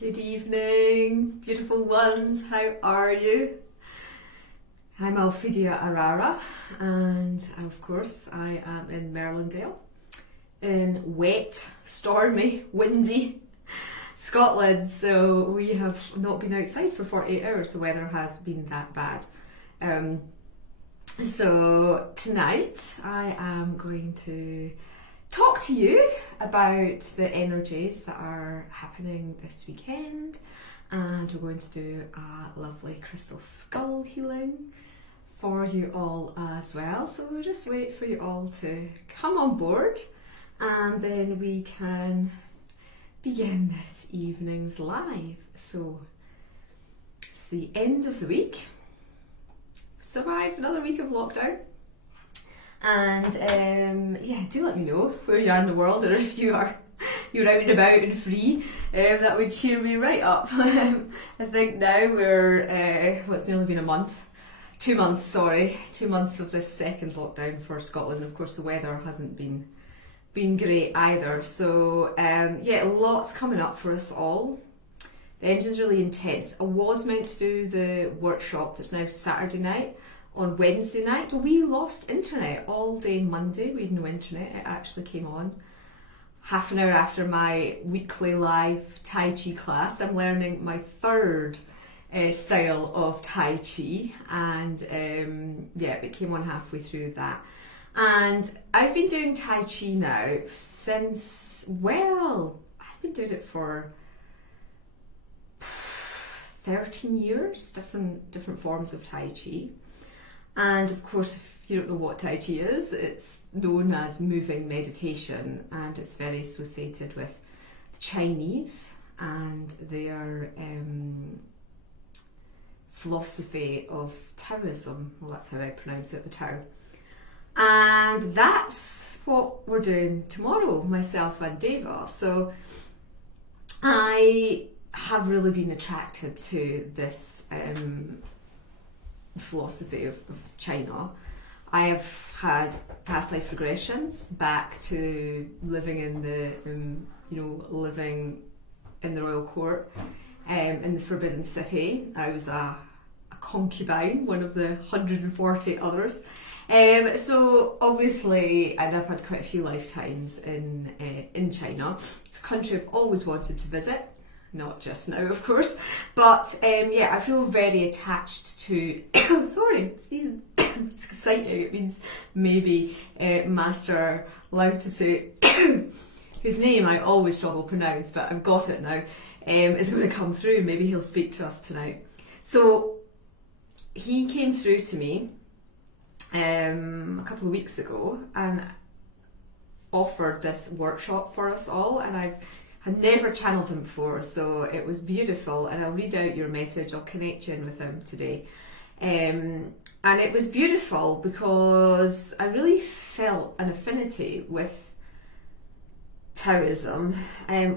Good evening, beautiful ones. How are you? I'm Alphedia Arara, and of course I am in Merlin in wet, stormy, windy Scotland. So we have not been outside for 48 hours. The weather has been that bad. So tonight I am going to talk to you about the energies that are happening this weekend, and we're going to do a lovely crystal skull healing for you all as well. So we'll just wait for you all to come on board, and then we can begin this evening's live. So it's the end of the week. Survived another week of lockdown. And yeah, do let me know where you are in the world, or if you're out and about and free. That would cheer me right up. I think now we're it's nearly been a month, 2 months. 2 months of this second lockdown for Scotland. Of course, the weather hasn't been great either. So yeah, lots coming up for us all. The engine's really intense. I was meant to do the workshop that's now Saturday night. On Wednesday night, we lost internet all day Monday. We had no internet. It actually came on half an hour after my weekly live Tai Chi class. I'm learning my third style of Tai Chi, and yeah, it came on halfway through that. And I've been doing Tai Chi now since, well, I've been doing it for 13 years, different forms of Tai Chi. And of course, if you don't know what Tai Chi is, it's known as moving meditation, and it's very associated with the Chinese and their philosophy of Taoism. Well, that's how I pronounce it, the Tao. And that's what we're doing tomorrow, myself and Deva. So I have really been attracted to this philosophy of China. I have had past life regressions back to living in the living in the royal court in the Forbidden City. I was a concubine, one of the 140 others. So obviously, and I've had quite a few lifetimes in China. It's a country I've always wanted to visit. Not just now, of course, but yeah, I feel very attached to sorry, sneezing. It's exciting. It means maybe Master Lao Tsu, whose name I always struggle to pronounce, but I've got it now, is going to come through. Maybe he'll speak to us tonight. So he came through to me a couple of weeks ago and offered this workshop for us all, and I've never channeled him before, so it was beautiful. And I'll read out your message. I'll connect you in with him today. And it was beautiful because I really felt an affinity with Taoism.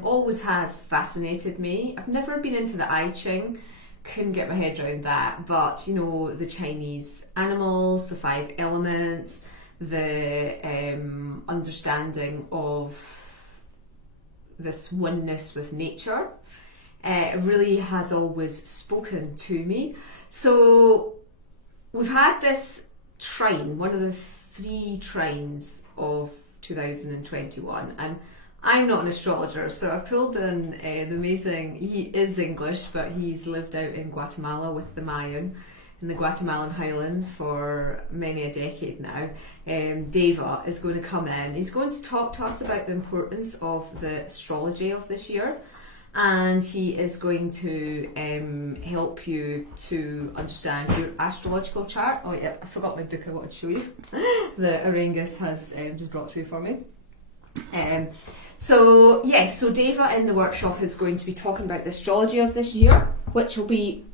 Always has fascinated me. I've never been into the I Ching, couldn't get my head around that, but you know, the Chinese animals, the 5 elements, the understanding of this oneness with nature, really has always spoken to me. So we've had this trine, one of the 3 trines of 2021, and I'm not an astrologer, so I pulled in the amazing, he is English, but he's lived out in Guatemala with the Mayan in the Guatemalan highlands for many a decade now. Deva is going to come in. He's going to talk to us about the importance of the astrology of this year, and he is going to help you to understand your astrological chart. Oh yeah, I forgot my book I wanted to show you. The Auraengus has just brought through for me. So Deva in the workshop is going to be talking about the astrology of this year, which will be,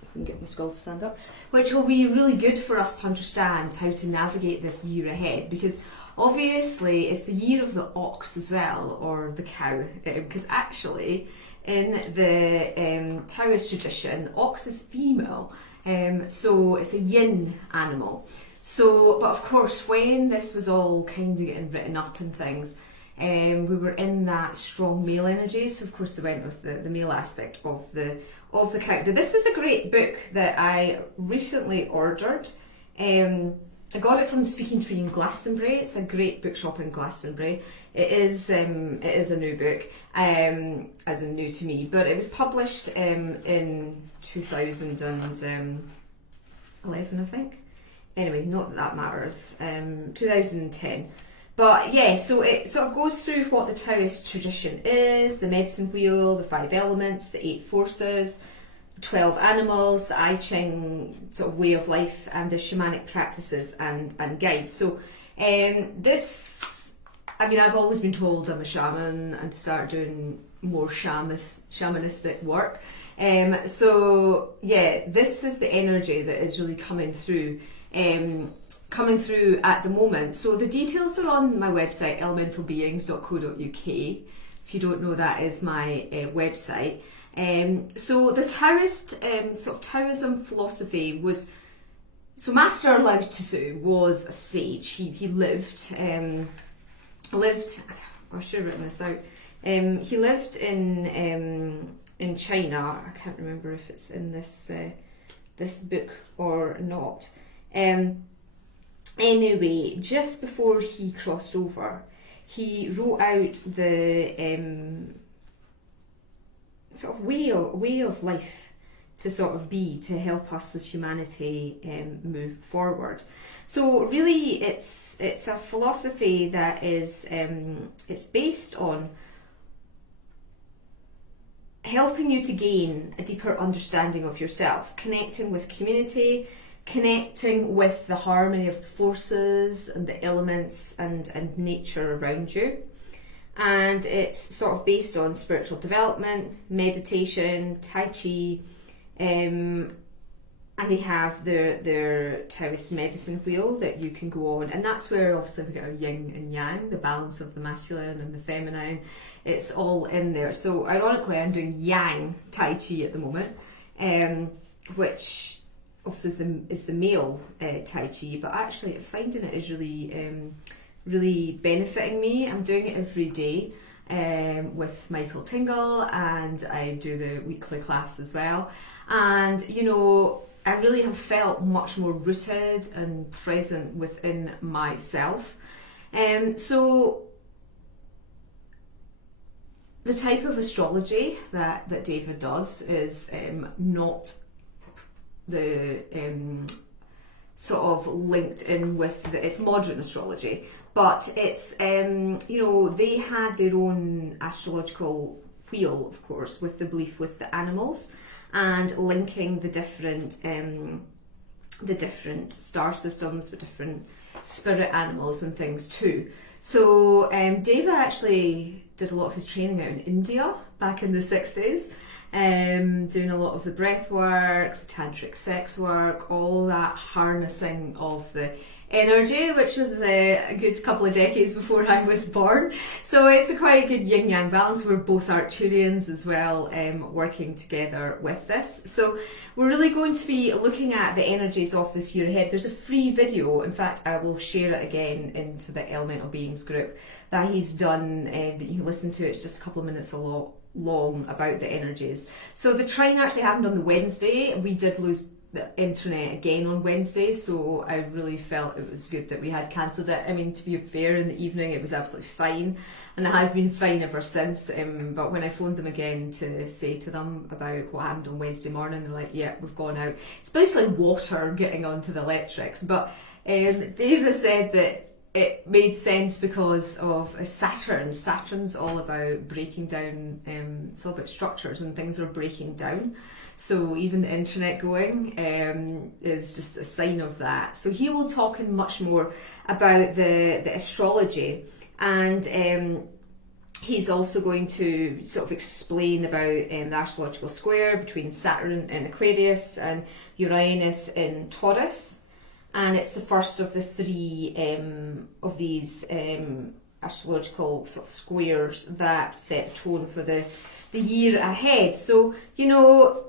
if we can get the skull to stand up, which will be really good for us to understand how to navigate this year ahead, because obviously it's the year of the ox as well, or the cow, because actually in the Taoist tradition, the ox is female, so it's a yin animal. So, but of course, when this was all kind of getting written up and things, We were in that strong male energy, so of course they went with the male aspect of the character. This is a great book that I recently ordered. I got it from the Speaking Tree in Glastonbury. It's a great bookshop in Glastonbury. It is a new book, as in new to me, but it was published in 2011, I think. Anyway, not that matters. 2010. But yeah, so it sort of goes through what the Taoist tradition is, the medicine wheel, the 5 elements, the 8 forces, 12 animals, the I Ching sort of way of life, and the shamanic practices and guides. So this, I mean, I've always been told I'm a shaman and to start doing more shamanistic work. So yeah, this is the energy that is really coming through at the moment. So the details are on my website, elementalbeings.co.uk. If you don't know, that is my website. So the Taoist sort of Taoism philosophy was, so Master Lao Tsu was a sage. He lived I should have written this out. He lived in China. I can't remember if it's in this book or not. Anyway, just before he crossed over, he wrote out the sort of way of life to sort of be, to help us as humanity move forward. So really, it's a philosophy that is it's based on helping you to gain a deeper understanding of yourself, connecting with community, connecting with the harmony of the forces and the elements and nature around you. And it's sort of based on spiritual development, meditation, Tai Chi, and they have their Taoist medicine wheel that you can go on, and that's where obviously we get our yin and yang, the balance of the masculine and the feminine. It's all in there. So ironically, I'm doing yang Tai Chi at the moment, which obviously is the male Tai Chi, but actually finding it is really benefiting me. I'm doing it every day with Michael Tingle, and I do the weekly class as well. And you know, I really have felt much more rooted and present within myself. So the type of astrology that David does is not the sort of linked in with it's modern astrology, but it's you know, they had their own astrological wheel, of course, with the belief with the animals and linking the different star systems with different spirit animals and things too. So David actually did a lot of his training out in India back in the 60s. Doing a lot of the breath work, the tantric sex work, all that harnessing of the energy, which was a good couple of decades before I was born. So it's a quite good yin-yang balance. We're both Arcturians as well, working together with this. So we're really going to be looking at the energies of this year ahead. There's a free video, in fact I will share it again into the Elemental Beings group that he's done, that you can listen to. It's just a couple of minutes long about the energies. So the trine actually happened on the Wednesday. We did lose the internet again on Wednesday, so I really felt it was good that we had cancelled it. I mean, to be fair, in the evening it was absolutely fine, and it has been fine ever since. But when I phoned them again to say to them about what happened on Wednesday morning, they're like, yeah, we've gone out. It's basically water getting onto the electrics. But David said that it made sense because of Saturn. Saturn's all about breaking down, it's all about structures, and things are breaking down. So even the internet going is just a sign of that. So he will talk in much more about the astrology, and he's also going to sort of explain about the astrological square between Saturn in Aquarius and Uranus in Taurus. And it's the first of the 3 of these astrological sort of squares that set tone for the year ahead. So, you know,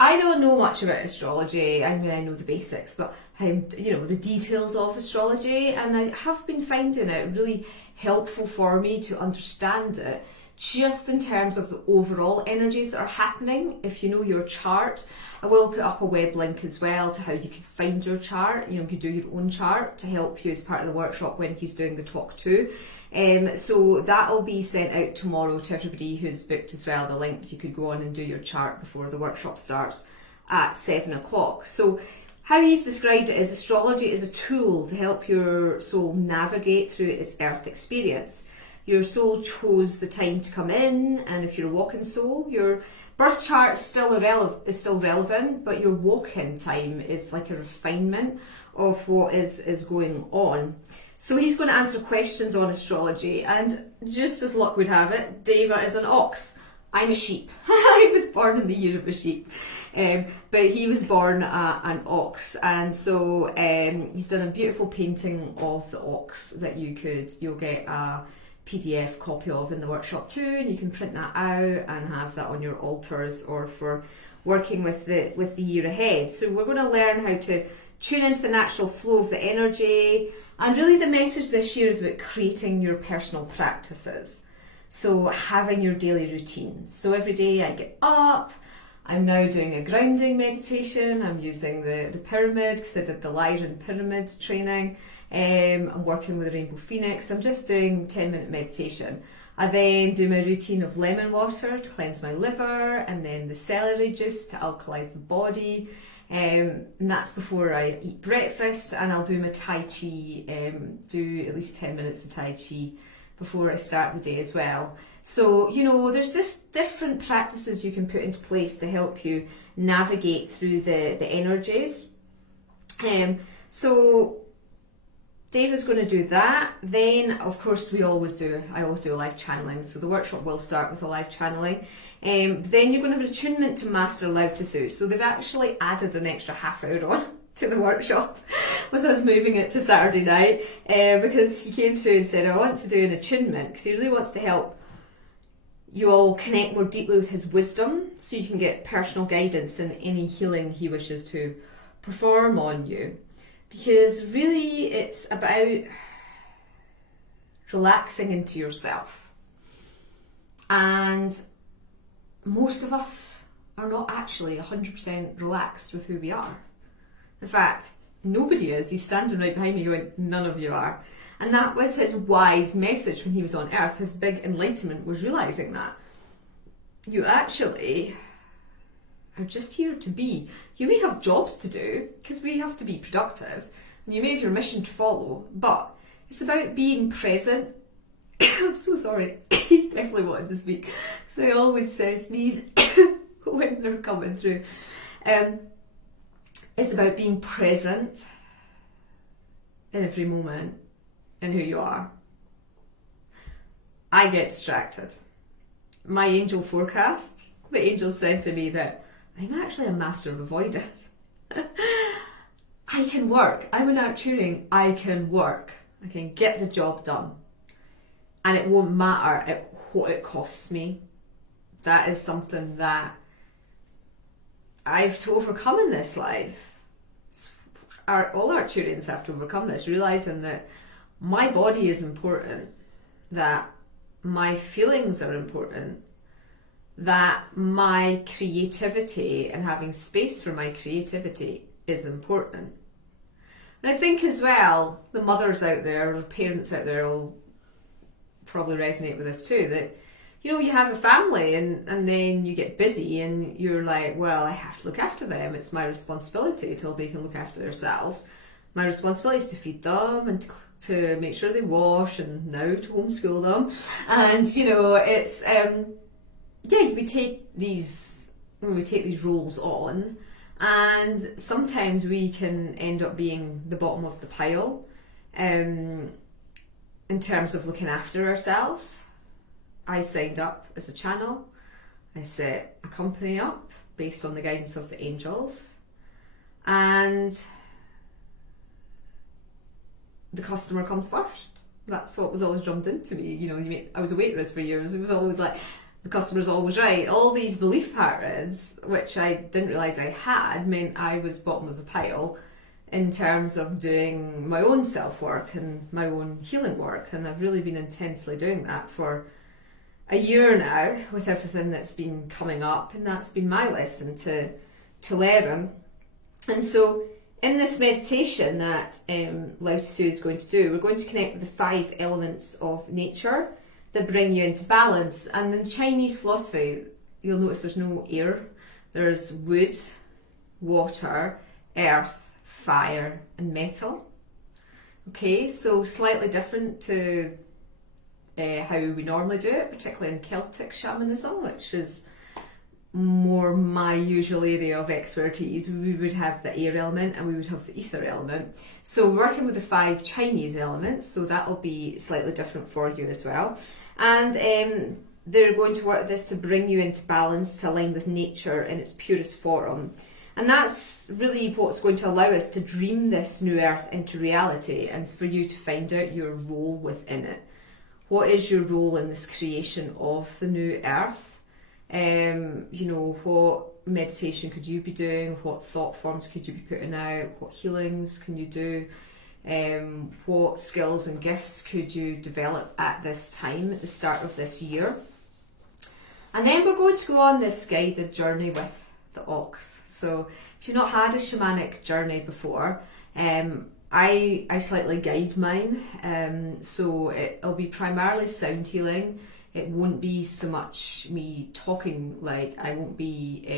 I don't know much about astrology. I mean, I know the basics, but the details of astrology, and I have been finding it really helpful for me to understand it, just in terms of the overall energies that are happening. If you know your chart, I will put up a web link as well to how you can find your chart. You can do your own chart to help you as part of the workshop when he's doing the talk too. So that'll be sent out tomorrow to everybody who's booked as well, the link. You could go on and do your chart before the workshop starts at 7 o'clock. So how he's described it is astrology is a tool to help your soul navigate through its earth experience. Your soul chose the time to come in, and if you're a walk-in soul, your birth chart is still relevant, but your walk-in time is like a refinement of what is going on. So he's going to answer questions on astrology, and just as luck would have it, Deva is an ox. I'm a sheep. I was born in the year of a sheep. But he was born an ox, and so he's done a beautiful painting of the ox that you'll get a PDF copy of in the workshop too, and you can print that out and have that on your altars or for working with the year ahead. So we're going to learn how to tune into the natural flow of the energy, and really the message this year is about creating your personal practices. So having your daily routine. So every day I get up, I'm now doing a grounding meditation. I'm using the pyramid because I did the Lyran pyramid training. I'm working with the Rainbow Phoenix. I'm just doing 10-minute meditation. I then do my routine of lemon water to cleanse my liver, and then the celery juice to alkalise the body. And that's before I eat breakfast, and I'll do my Tai Chi, do at least 10 minutes of Tai Chi before I start the day as well. So, there's just different practices you can put into place to help you navigate through the energies. So David's going to do that. Then, of course, I always do a live channeling. So the workshop will start with a live channeling. Then you're going to have attunement to Master Lao Tsu. So they've actually added an extra half hour on to the workshop with us moving it to Saturday night, because he came through and said, I want to do an attunement, because he really wants to help you all connect more deeply with his wisdom so you can get personal guidance in any healing he wishes to perform on you. Because really it's about relaxing into yourself. And most of us are not actually 100% relaxed with who we are. In fact, nobody is. He's standing right behind me going, none of you are. And that was his wise message when he was on Earth. His big enlightenment was realising that you actually are just here to be. You may have jobs to do, because we have to be productive, and you may have your mission to follow, but it's about being present. I'm so sorry. He's definitely wanted to speak, because I always sneeze when they're coming through. It's about being present in every moment in who you are. I get distracted. My angel forecast, the angels said to me that I'm actually a master of avoidance. I can work. I'm an Arcturian. I can work. I can get the job done. And it won't matter what it costs me. That is something that I've to overcome in this life. All Arcturians have to overcome this, realising that my body is important, that my feelings are important, that my creativity and having space for my creativity is important. And I think as well, the mothers out there, or the parents out there will probably resonate with this too, that you have a family and then you get busy and you're like, well, I have to look after them. It's my responsibility till they can look after themselves. My responsibility is to feed them and to make sure they wash, and now to homeschool them. And it's we take these roles on, and sometimes we can end up being the bottom of the pile in terms of looking after ourselves. I signed up as a channel. I set a company up based on the guidance of the angels, and the customer comes first. That's what was always drummed into me. I was a waitress for years. It was always like, the customer's always right. All these belief patterns, which I didn't realise I had, meant I was bottom of the pile in terms of doing my own self-work and my own healing work. And I've really been intensely doing that for a year now with everything that's been coming up, and that's been my lesson to learn. And so in this meditation that Lao Tsu is going to do, we're going to connect with the 5 elements of nature that bring you into balance. And in Chinese philosophy, you'll notice there's no air. There's wood, water, earth, fire and metal. Okay, so slightly different to how we normally do it, particularly in Celtic shamanism, which is more my usual area of expertise. We would have the air element and we would have the ether element. So working with the 5 Chinese elements, so that will be slightly different for you as well. And they're going to work this to bring you into balance, to align with nature in its purest form. And that's really what's going to allow us to dream this new earth into reality, and it's for you to find out your role within it. What is your role in this creation of the new earth? You know, what meditation could you be doing? What thought forms could you be putting out? What healings can you do? What skills and gifts could you develop at this time, at the start of this year? And then we're going to go on this guided journey with the ox. So if you've not had a shamanic journey before, I slightly guide mine, so it'll be primarily sound healing. It won't be so much me talking, like I won't be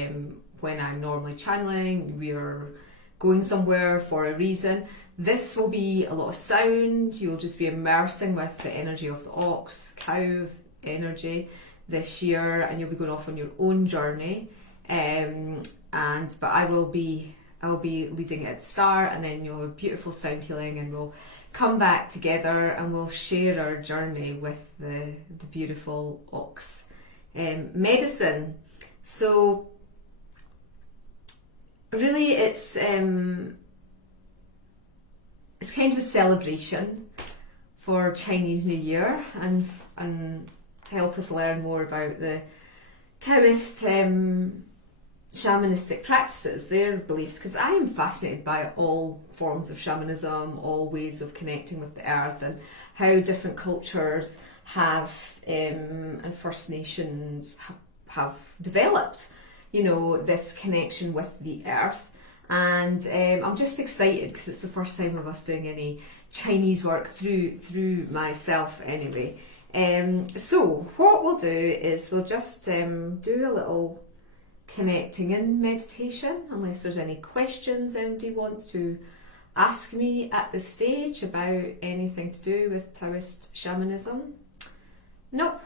when I'm normally channeling, we're going somewhere for a reason. This will be a lot of sound. You'll just be immersing with the energy of the ox, the cow energy this year, and you'll be going off on your own journey. But I'll be leading at the start, and then you'll have beautiful sound healing, and we'll come back together and we'll share our journey with the beautiful ox medicine. So really it's kind of a celebration for Chinese New Year, and to help us learn more about the Taoist shamanistic practices, their beliefs, because I am fascinated by all forms of shamanism, all ways of connecting with the earth, and how different cultures have and First Nations have developed, you know, this connection with the earth. And I'm just excited because it's the first time of us doing any Chinese work through myself anyway. So what we'll do is we'll just do a little connecting in meditation, unless there's any questions anybody wants to ask me at this stage about anything to do with Taoist shamanism. Nope,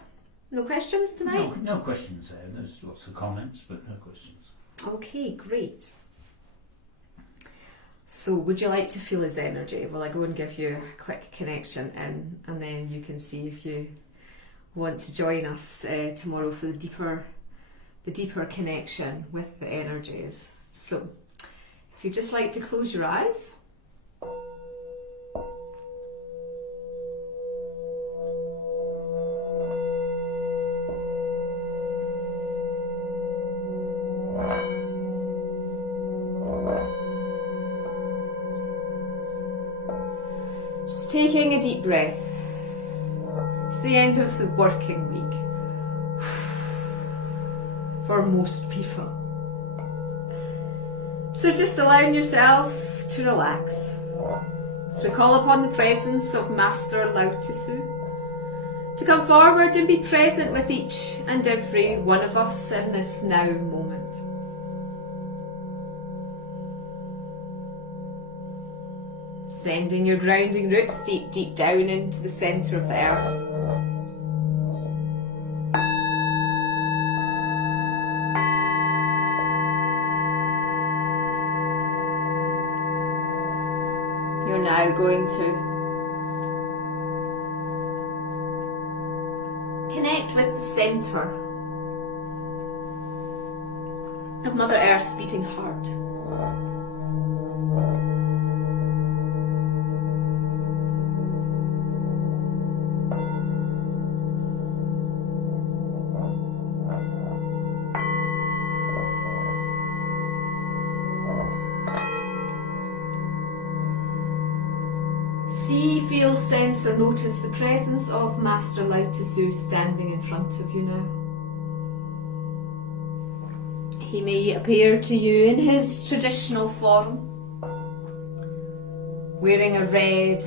no questions tonight? No questions there. There's lots of comments, but no questions. Okay, great. So would you like to feel his energy? Will I go and give you a quick connection in, and then you can see if you want to join us tomorrow for the deeper connection with the energies. So if you'd just like to close your eyes. Just taking a deep breath. It's the end of the working week for most people. So just allowing yourself to relax. So we call upon the presence of Master Lao Tsu to come forward and be present with each and every one of us in this now moment. Sending your grounding roots deep, deep down into the centre of the earth. You're now going to connect with the centre of Mother Earth's beating heart. sense or notice the presence of Master Lao Tsu standing in front of you now. He may appear to you in his traditional form, wearing a red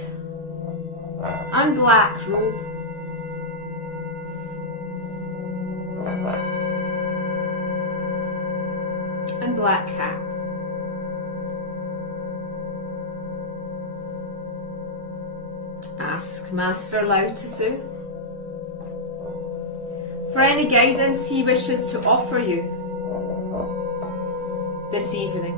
and black robe. And black cap. Ask Master Lao Tsu for any guidance he wishes to offer you this evening.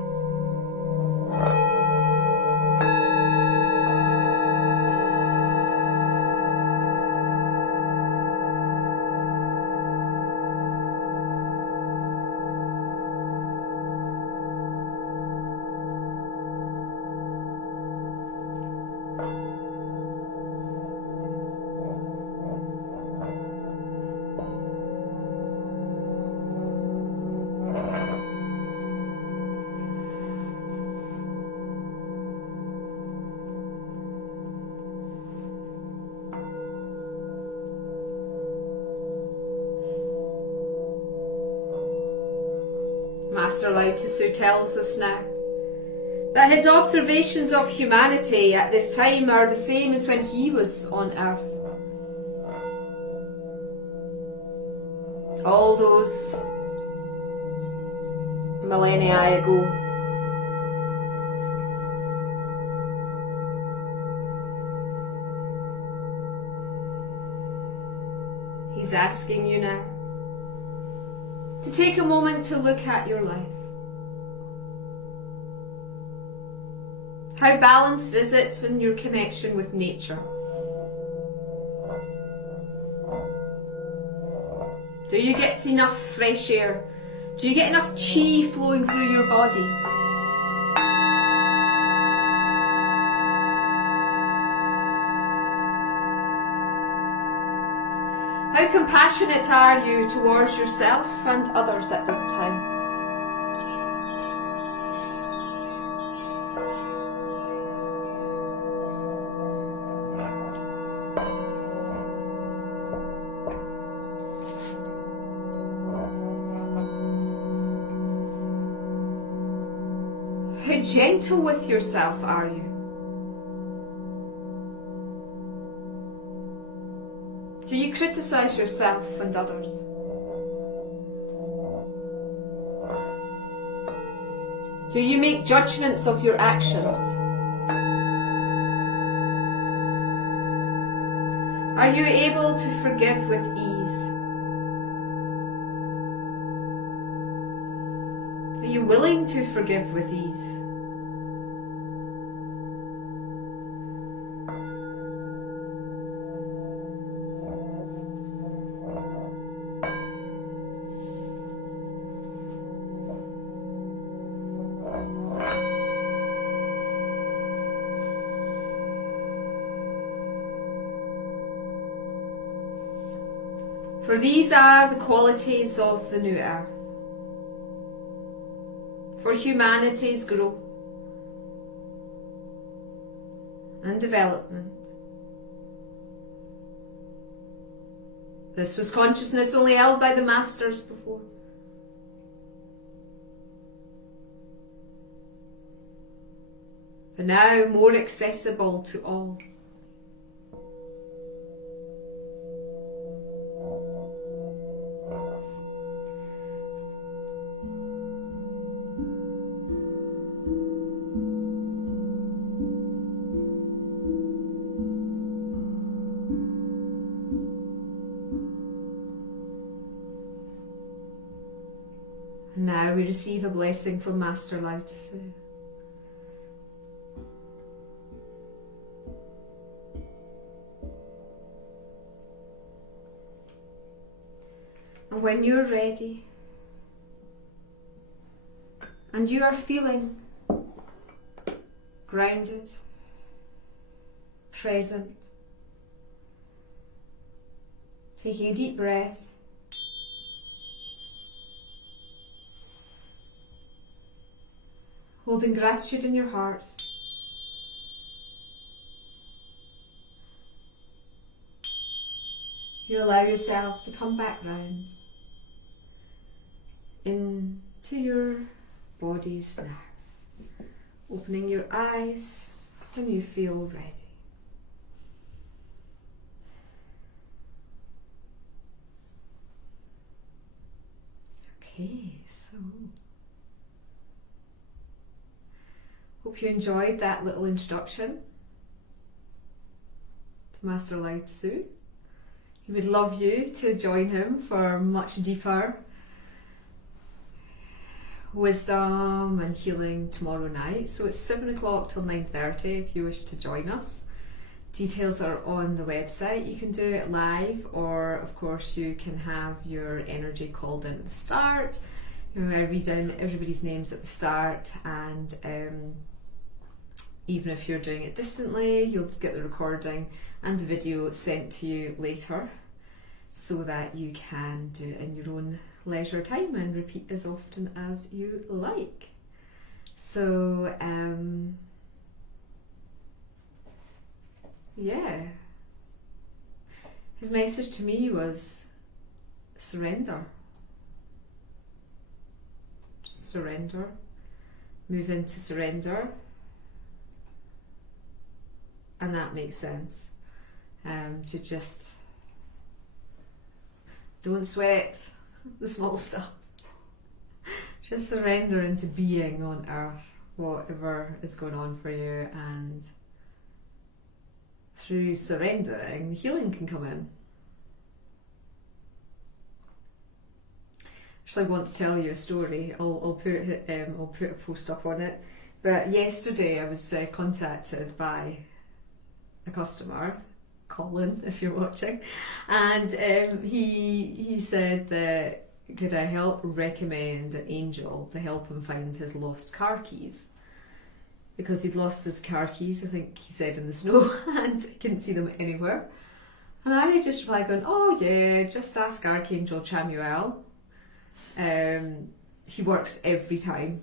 Master Lao Tsu tells us now that his observations of humanity at this time are the same as when he was on Earth. All those millennia ago. He's asking you now to take a moment to look at your life. How balanced is it in your connection with nature? Do you get enough fresh air? Do you get enough chi flowing through your body? How compassionate are you towards yourself and others at this time? How gentle with yourself are you? Do you criticize yourself and others? Do you make judgments of your actions? Are you able to forgive with ease? Are you willing to forgive with ease? For these are the qualities of the new earth, for humanity's growth and development. This was consciousness only held by the masters before. But now more accessible to all. Now we receive a blessing from Master Lao Tsu. And when you're ready, and you are feeling grounded, present, taking a deep breath, holding gratitude in your heart, you allow yourself to come back round into your bodies now, opening your eyes when you feel ready. Okay, so hope you enjoyed that little introduction to Master Lao Tsu. He would love you to join him for much deeper wisdom and healing tomorrow night. So it's 7 o'clock till 9:30 if you wish to join us. Details are on the website. You can do it live, or of course you can have your energy called in at the start. You know, I read down everybody's names at the start, and even if you're doing it distantly, you'll get the recording and the video sent to you later, so that you can do it in your own leisure time and repeat as often as you like. So yeah, his message to me was surrender. Just surrender. Move into surrender. And that makes sense. To just don't sweat the small stuff. Just surrender into being on earth, whatever is going on for you, and through surrendering, healing can come in. Actually, I want to tell you a story. I'll put a post up on it. But yesterday I was contacted by a customer, Colin, if you're watching, and he said that could I help recommend an angel to help him find his lost car keys. Because he'd lost his car keys, I think he said, in the snow, and couldn't see them anywhere. And I just replied going, oh yeah, just ask Archangel Chamuel. He works every time.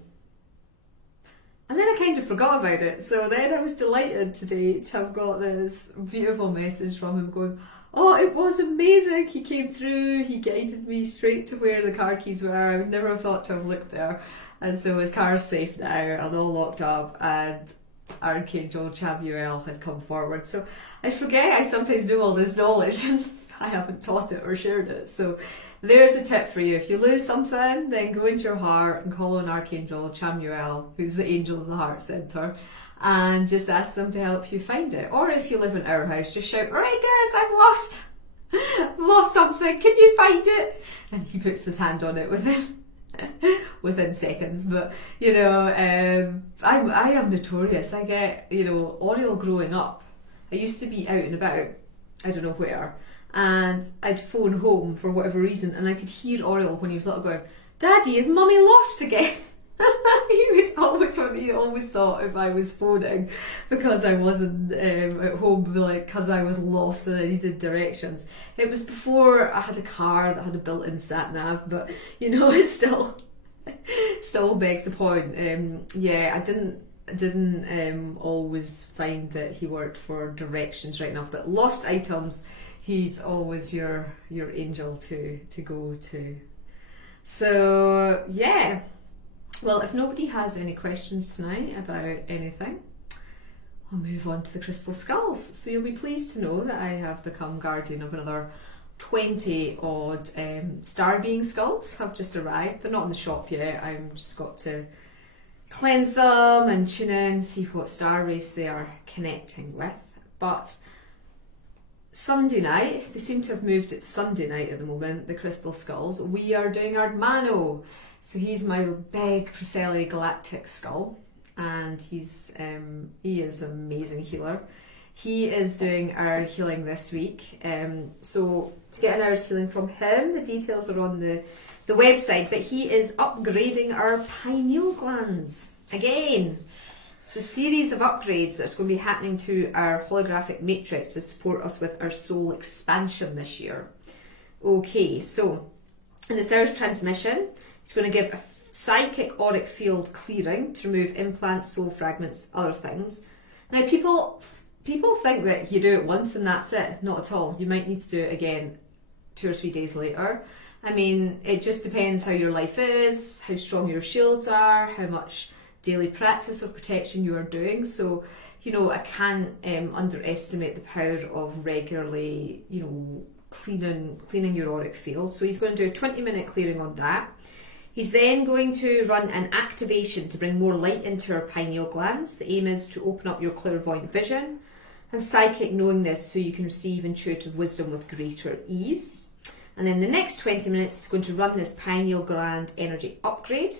And then I kind of forgot about it. So then I was delighted today to have got this beautiful message from him going, oh, it was amazing. He came through, he guided me straight to where the car keys were. I would never have thought to have looked there. And so his car's safe now and all locked up, and Archangel Chamuel had come forward. So I forget I sometimes know all this knowledge and I haven't taught it or shared it. So there's a tip for you. If you lose something, then go into your heart and call on Archangel Chamuel, who's the angel of the heart centre, and just ask them to help you find it. Or if you live in our house, just shout, Auraengus, I've lost something, can you find it? And he puts his hand on it within seconds. But you know, I am notorious. I get, you know, Auriel growing up, I used to be out and about, I don't know where, and I'd phone home for whatever reason, and I could hear Auriel when he was little going, Daddy, is Mummy lost again? He always thought if I was phoning because I wasn't at home, like, because I was lost and I needed directions. It was before I had a car that had a built-in sat nav, but you know, it still begs the point. Yeah, I didn't always find that he worked for directions right enough, but lost items, he's always your angel to go to. So yeah. Well, if nobody has any questions tonight about anything, I'll move on to the crystal skulls. So you'll be pleased to know that I have become guardian of another 20 odd star being skulls have just arrived. They're not in the shop yet. I'm just got to cleanse them and tune in, see what star race they are connecting with. But Sunday night, they seem to have moved it to Sunday night at the moment, the crystal skulls. We are doing Ardmano. So he's my big Priscilla Galactic skull, and he is an amazing healer. He is doing our healing this week. So to get an hour's healing from him, the details are on the website, but he is upgrading our pineal glands again. It's a series of upgrades that's going to be happening to our holographic matrix to support us with our soul expansion this year. Okay, so in this hour's transmission, it's going to give a psychic auric field clearing to remove implants, soul fragments, other things. Now, people think that you do it once and that's it. Not at all. You might need to do it again 2 or 3 days later. I mean, it just depends how your life is, how strong your shields are, how much daily practice of protection you are doing. So, you know, I can't underestimate the power of regularly, you know, cleaning your auric field. So he's going to do a 20-minute clearing on that. He's then going to run an activation to bring more light into our pineal glands. The aim is to open up your clairvoyant vision and psychic knowingness so you can receive intuitive wisdom with greater ease. And then the next 20 minutes he's going to run this pineal gland energy upgrade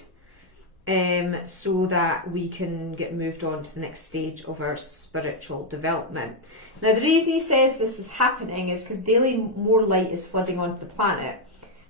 so that we can get moved on to the next stage of our spiritual development. Now the reason he says this is happening is because daily more light is flooding onto the planet,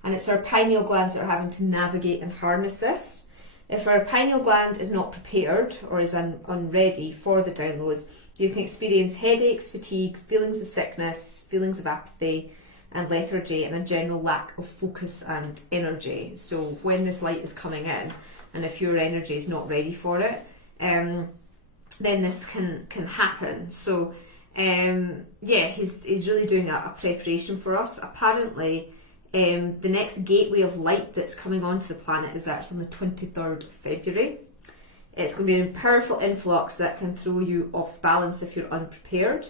and it's our pineal glands that are having to navigate and harness this. If our pineal gland is not prepared or is unready for the downloads, you can experience headaches, fatigue, feelings of sickness, feelings of apathy and lethargy, and a general lack of focus and energy. So when this light is coming in, and if your energy is not ready for it, then this can happen. So yeah, he's really doing a preparation for us. Apparently, the next gateway of light that's coming onto the planet is actually on the 23rd of February. It's going to be a powerful influx that can throw you off balance if you're unprepared.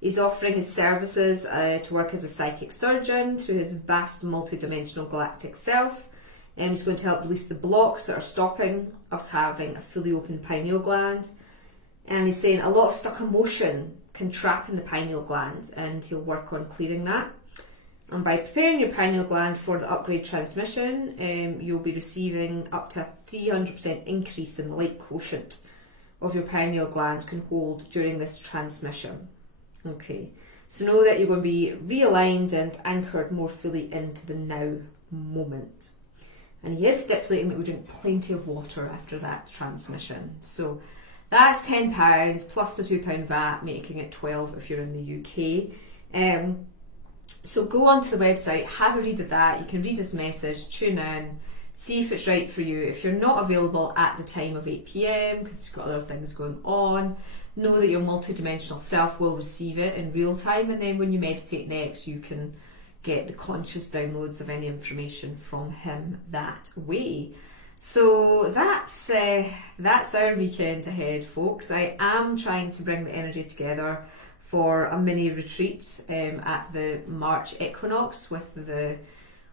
He's offering his services to work as a psychic surgeon through his vast multidimensional galactic self. He's going to help release the blocks that are stopping us having a fully open pineal gland. And he's saying a lot of stuck emotion can trap in the pineal gland, and he'll work on clearing that. And by preparing your pineal gland for the upgrade transmission, you'll be receiving up to a 300% increase in the light quotient of your pineal gland can hold during this transmission. Okay, so know that you're going to be realigned and anchored more fully into the now moment. And he is stipulating that we're doing plenty of water after that transmission. So that's £10 plus the £2 VAT, making it 12 if you're in the UK. So go onto the website, have a read of that. You can read his message, tune in, see if it's right for you. If you're not available at the time of 8 PM because you've got other things going on, know that your multidimensional self will receive it in real time, and then when you meditate next, you can get the conscious downloads of any information from him that way. So that's our weekend ahead, folks. I am trying to bring the energy together for a mini retreat at the March equinox with the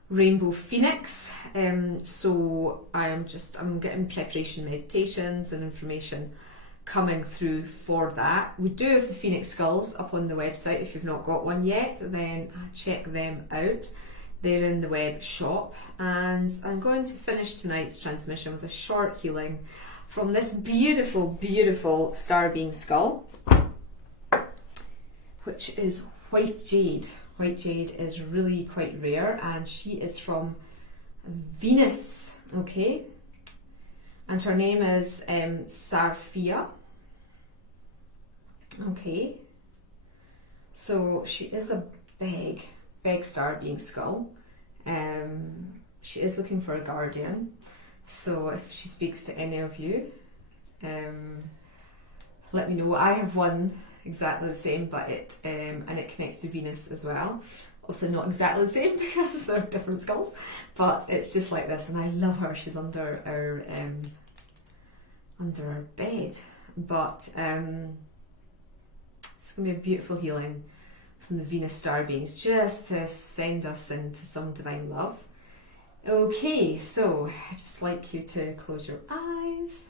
Rainbow Phoenix. So I'm getting preparation meditations and information coming through for that. We do have the Phoenix skulls up on the website. If you've not got one yet, then check them out. They're in the web shop. And I'm going to finish tonight's transmission with a short healing from this beautiful, beautiful star being skull, which is white jade. White jade is really quite rare, and she is from Venus, okay? And her name is Sarphia. Okay. So she is a big star being skull. She is looking for a guardian. So if she speaks to any of you, let me know. I have one exactly the same, but it connects to Venus as well. Also not exactly the same because they're different skulls, but it's just like this, and I love her. She's under our bed, but it's gonna be a beautiful healing from the Venus star beings, just to send us into some divine love. Okay, so I'd just like you to close your eyes.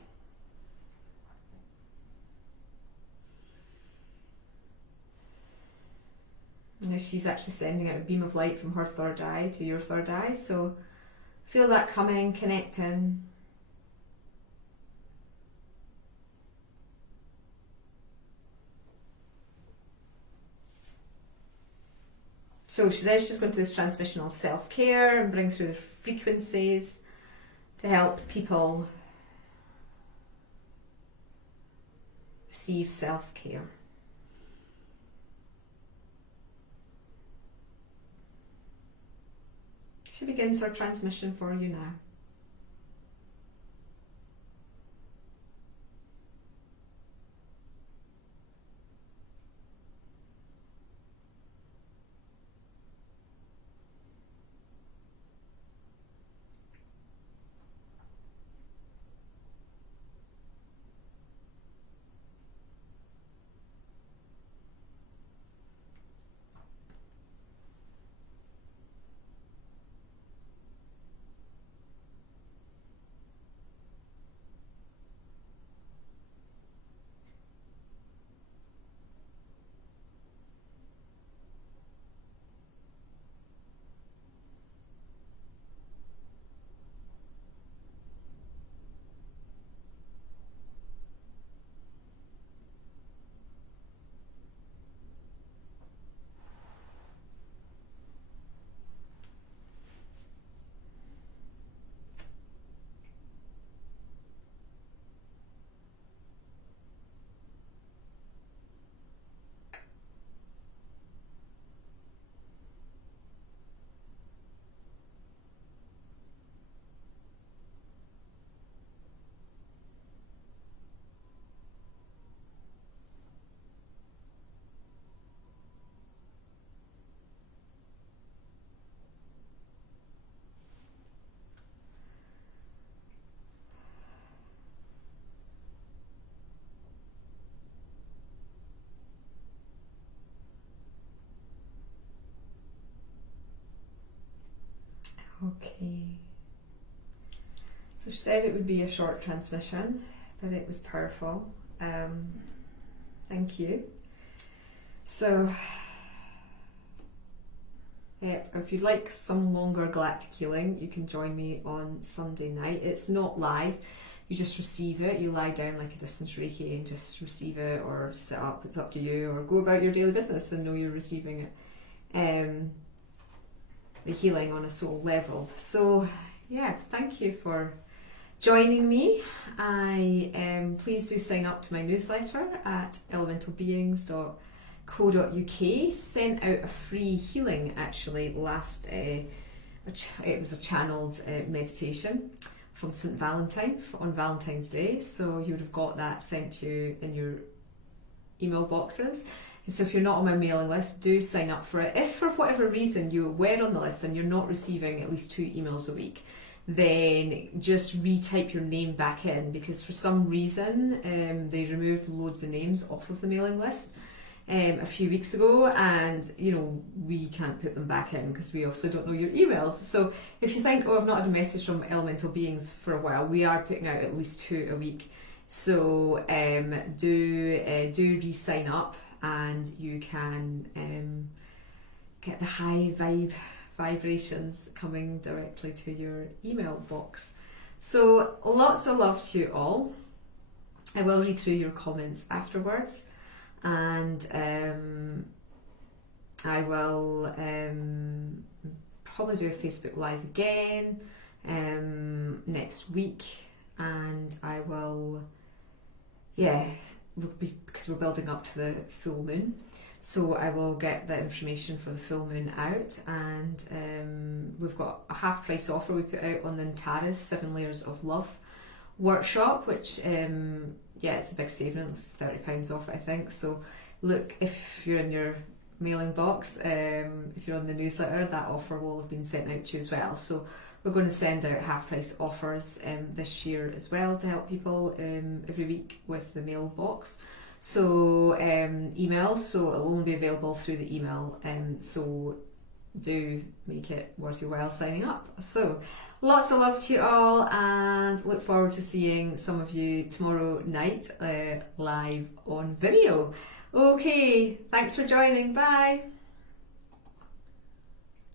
Now she's actually sending out a beam of light from her third eye to your third eye, so feel that coming, connecting. So she's going to this transmissional self-care and bring through the frequencies to help people receive self-care. She begins her transmission for you now. Okay. So she said it would be a short transmission, but it was powerful. Thank you. So, if you'd like some longer galactic healing, you can join me on Sunday night. It's not live. You just receive it. You lie down like a distance Reiki and just receive it, or sit up. It's up to you, or go about your daily business and know you're receiving it. The healing on a soul level. So yeah, thank you for joining me. Please do sign up to my newsletter at elementalbeings.co.uk. Sent out a free healing actually last, it was a channeled meditation from St. Valentine on Valentine's Day, so you would have got that sent to you in your email boxes. And so if you're not on my mailing list, do sign up for it. If for whatever reason you were on the list and you're not receiving at least 2 emails a week, then just retype your name back in, because for some reason they removed loads of names off of the mailing list a few weeks ago, and we can't put them back in because we also don't know your emails. So if you think, oh, I've not had a message from Elemental Beings for a while, we are putting out at least 2 a week. So do re-sign up, and you can get the high vibrations coming directly to your email box. So lots of love to you all. I will read through your comments afterwards, and I will probably do a Facebook Live again next week, and I will, because we're building up to the full moon, so I will get the information for the full moon out, and we've got a half price offer we put out on the Antara's 7 Layers of Love workshop, which it's a big saving. It's £30 off, I think. So look, if you're in your mailing box, if you're on the newsletter, that offer will have been sent out to you as well. So we're going to send out half price offers this year as well to help people every week with the mailbox. So email, so it'll only be available through the email. So do make it worth your while signing up. So lots of love to you all, and look forward to seeing some of you tomorrow night live on Vimeo. Okay, thanks for joining. Bye.